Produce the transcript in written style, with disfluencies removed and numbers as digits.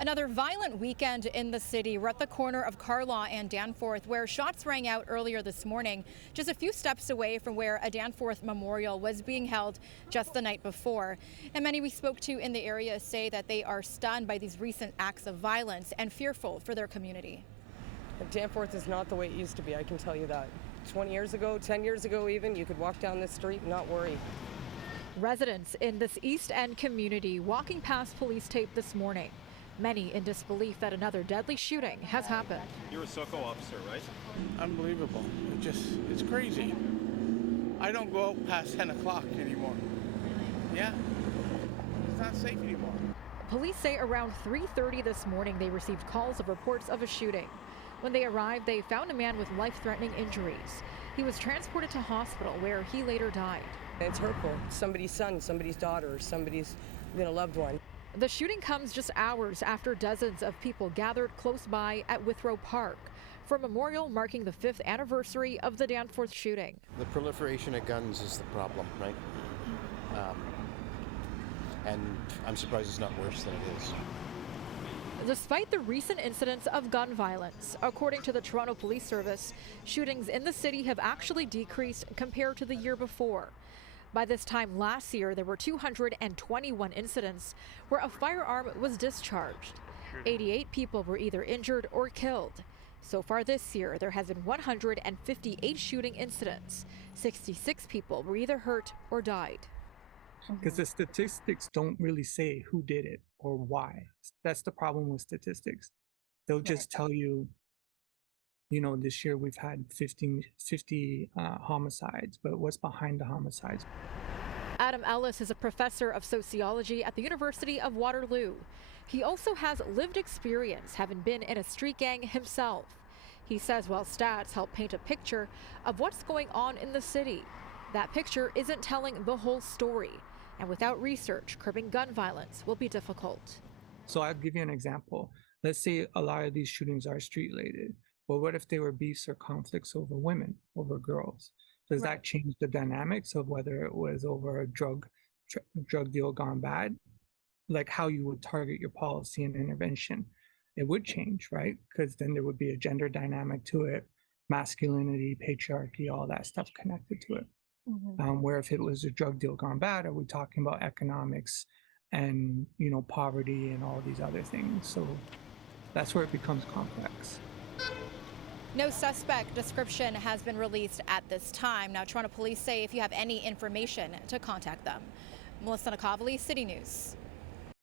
Another violent weekend in the city. We're at the corner of Carlaw and Danforth, where shots rang out earlier this morning, just a few steps away from where a Danforth memorial was being held just the night before. And many we spoke to in the area say that they are stunned by these recent acts of violence and fearful for their community. Danforth is not the way it used to be, I can tell you that. 20 years ago, 10 years ago even, you could walk down this street and not worry. Residents in this East End community walking past police tape this morning. Many in disbelief that another deadly shooting has happened. You're a SOCO officer, right? Unbelievable. It's crazy. I don't go out past 10 o'clock anymore. Yeah, it's not safe anymore. Police say around 3:30 this morning they received calls of reports of a shooting. When they arrived, they found a man with life-threatening injuries. He was transported to hospital where he later died. It's hurtful. Somebody's son, somebody's daughter, somebody's loved one. The shooting comes just hours after dozens of people gathered close by at Withrow Park for a memorial marking the 5th anniversary of the Danforth shooting. The proliferation of guns is the problem, right? And I'm surprised it's not worse than it is. Despite the recent incidents of gun violence, according to the Toronto Police Service, shootings in the city have actually decreased compared to the year before. By this time last year, there were 221 incidents where a firearm was discharged. 88 people were either injured or killed. So far this year, there has been 158 shooting incidents. 66 people were either hurt or died. Because the statistics don't really say who did it or why. That's the problem with statistics. They'll just tell you, this year we've had 50 homicides, but what's behind the homicides? Adam Ellis is a professor of sociology at the University of Waterloo. He also has lived experience, having been in a street gang himself. He says while stats help paint a picture of what's going on in the city, that picture isn't telling the whole story. And without research, curbing gun violence will be difficult. So I'll give you an example. Let's say a lot of these shootings are street-related. Well, what if they were beefs or conflicts over women, over girls? Does that change the dynamics of whether it was over a drug deal gone bad? Like how you would target your policy and intervention? It would change, right? Because then there would be a gender dynamic to it, masculinity, patriarchy, all that stuff connected to it. Where if it was a drug deal gone bad, are we talking about economics and, poverty and all these other things? So that's where it becomes complex. No suspect description has been released at this time. Now, Toronto police say if you have any information to contact them. Melissa Nakhavoly, City News.